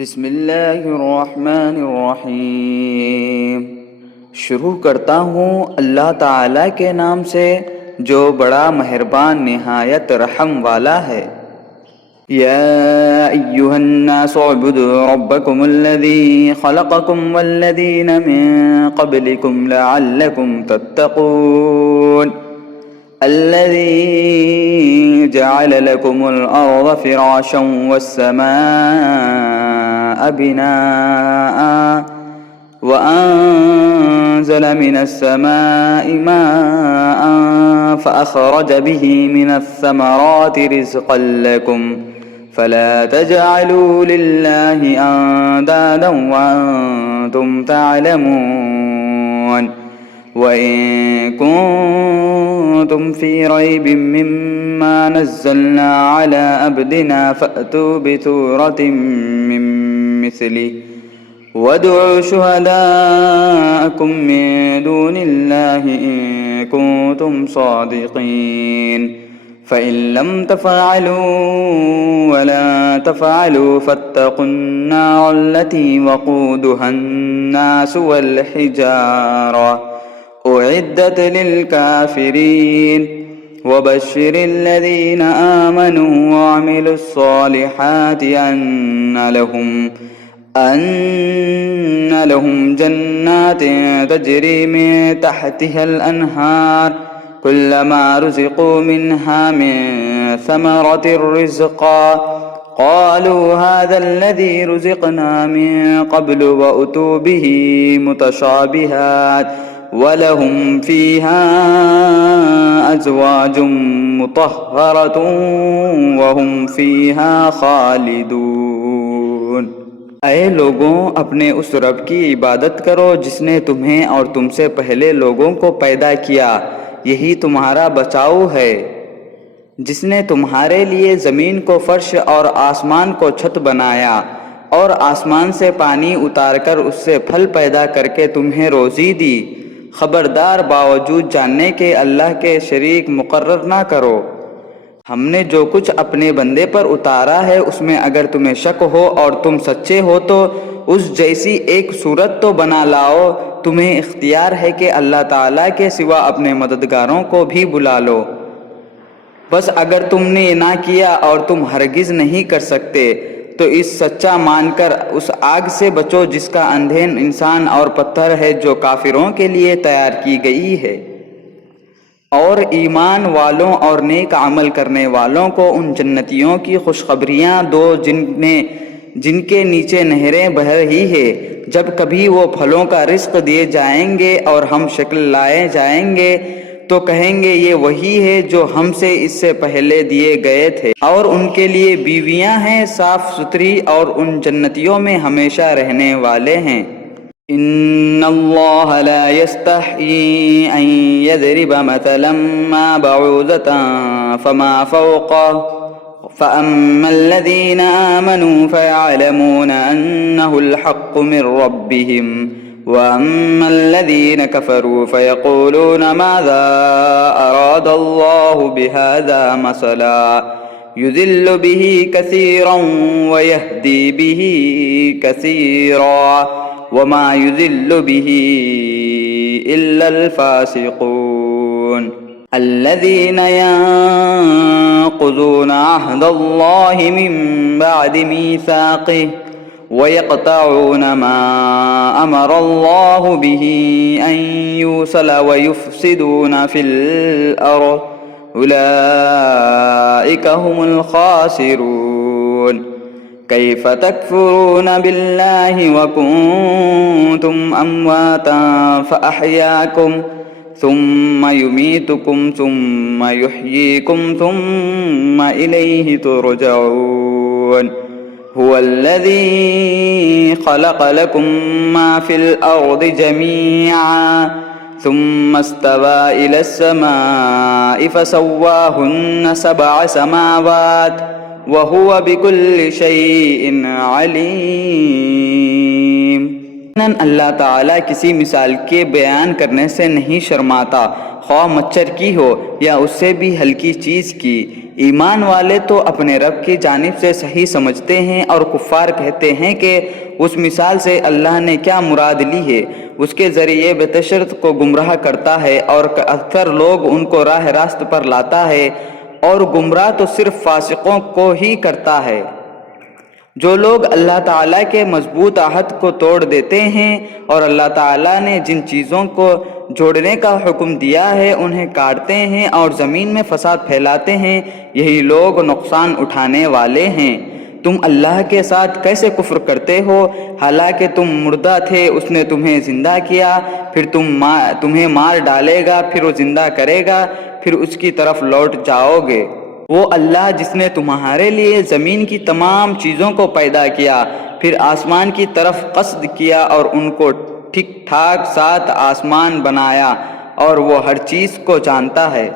بسم اللہ الرحمن الرحیم۔ شروع کرتا ہوں اللہ تعالیٰ کے نام سے جو بڑا مہربان نہایت رحم والا ہے۔ یا ایہا الناس اعبدوا ربکم الذی خلقکم والذین من قبلکم لعلکم تتقون الذي جعل لكم الأرض فراشا والسماء بناء وأنزل من السماء ماء فأخرج به من الثمرات رزقا لكم فلا تجعلوا لله أندادا وأنتم تعلمون وَإِن كُنتُمْ فِي رَيْبٍ مِّمَّا نَزَّلْنَا عَلَىٰ عَبْدِنَا فَأْتُوا بِسُورَةٍ مِّن مِّثْلِهِ وَادْعُوا شُهَدَاءَكُم مِّن دُونِ اللَّهِ إِن كُنتُمْ صَادِقِينَ فَإِن لَّمْ تَفْعَلُوا وَلَن تَفْعَلُوا فَاتَّقُوا النَّارَ الَّتِي وَقُودُهَا النَّاسُ وَالْحِجَارَةُ أعدت للكافرين وبشر الذين آمنوا وعملوا الصالحات أن لهم جنات تجري من تحتها الأنهار كلما رزقوا منها من ثمرة رزقا قالوا هذا الذي رزقنا من قبل وأتوا به متشابهات وَلَهُمْ فِيهَا أَزْوَاجٌ مُطَهَّرَةٌ وَهُمْ فِيهَا خَالِدُونَ۔ اے لوگوں، اپنے اس رب کی عبادت کرو جس نے تمہیں اور تم سے پہلے لوگوں کو پیدا کیا، یہی تمہارا بچاؤ ہے۔ جس نے تمہارے لیے زمین کو فرش اور آسمان کو چھت بنایا اور آسمان سے پانی اتار کر اس سے پھل پیدا کر کے تمہیں روزی دی۔ خبردار، باوجود جاننے کے اللہ کے شریک مقرر نہ کرو۔ ہم نے جو کچھ اپنے بندے پر اتارا ہے اس میں اگر تمہیں شک ہو اور تم سچے ہو تو اس جیسی ایک صورت تو بنا لاؤ۔ تمہیں اختیار ہے کہ اللہ تعالیٰ کے سوا اپنے مددگاروں کو بھی بلا لو۔ بس اگر تم نے نہ کیا اور تم ہرگز نہیں کر سکتے تو اس سچا مان کر اس آگ سے بچو جس کا ایندھن انسان اور پتھر ہے جو کافروں کے لیے تیار کی گئی ہے۔ اور ایمان والوں اور نیک عمل کرنے والوں کو ان جنتیوں کی خوشخبریاں دو جن کے نیچے نہریں بہہ رہی ہے۔ جب کبھی وہ پھلوں کا رزق دیے جائیں گے اور ہم شکل لائے جائیں گے تو کہیں گے یہ وہی ہے جو ہم سے اس سے پہلے دیے گئے تھے، اور ان کے لیے بیویاں ہیں صاف ستھری اور ان جنتیوں میں ہمیشہ رہنے والے ہیں۔ ان اللہ لا یستحیی ان یضرب مثلا ما بعوضة فما فوقه فأما الذین آمنوا فيعلمون انه الحق من ربهم وَأَمَّا الَّذِينَ كَفَرُوا فَيَقُولُونَ مَاذَا أَرَادَ اللَّهُ بِهَذَا مَثَلًا يُضِلُّ بِهِ كَثِيرًا وَيَهْدِي بِهِ كَثِيرًا وَمَا يُضِلُّ بِهِ إِلَّا الْفَاسِقُونَ الَّذِينَ يَنقُضُونَ عَهْدَ اللَّهِ مِن بَعْدِ مِيثَاقِهِ وَيَقْطَعُونَ مَا أَمَرَ اللَّهُ بِهِ أَن يُوصَلَ وَيُفْسِدُونَ فِي الْأَرْضِ أُولَئِكَ هُمُ الْخَاسِرُونَ كَيْفَ تَكْفُرُونَ بِاللَّهِ وَكُنتُمْ أَمْوَاتًا فَأَحْيَاكُمْ ثُمَّ يُمِيتُكُمْ ثُمَّ يُحْيِيكُمْ ثُمَّ إِلَيْهِ تُرْجَعُونَ هو الذي خلق لكم ما في الأرض جميعا ثم استوى إلى السماء فسواهن 7 سماوات وهو بكل شيء عليم۔ یقیناً اللہ تعالیٰ کسی مثال کے بیان کرنے سے نہیں شرماتا، خواہ مچھر کی ہو یا اس سے بھی ہلکی چیز کی۔ ایمان والے تو اپنے رب کی جانب سے صحیح سمجھتے ہیں، اور کفار کہتے ہیں کہ اس مثال سے اللہ نے کیا مراد لی ہے، اس کے ذریعے بتشرط کو گمراہ کرتا ہے اور اکثر لوگ ان کو راہ راست پر لاتا ہے، اور گمراہ تو صرف فاسقوں کو ہی کرتا ہے۔ جو لوگ اللہ تعالیٰ کے مضبوط عہد کو توڑ دیتے ہیں اور اللہ تعالیٰ نے جن چیزوں کو جوڑنے کا حکم دیا ہے انہیں کاٹتے ہیں اور زمین میں فساد پھیلاتے ہیں، یہی لوگ نقصان اٹھانے والے ہیں۔ تم اللہ کے ساتھ کیسے کفر کرتے ہو، حالانکہ تم مردہ تھے، اس نے تمہیں زندہ کیا، پھر تمہیں مار ڈالے گا، پھر وہ زندہ کرے گا، پھر اس کی طرف لوٹ جاؤ گے۔ وہ اللہ جس نے تمہارے لیے زمین کی تمام چیزوں کو پیدا کیا، پھر آسمان کی طرف قصد کیا اور ان کو ٹھیک ٹھاک 7 آسمان بنایا، اور وہ ہر چیز کو جانتا ہے۔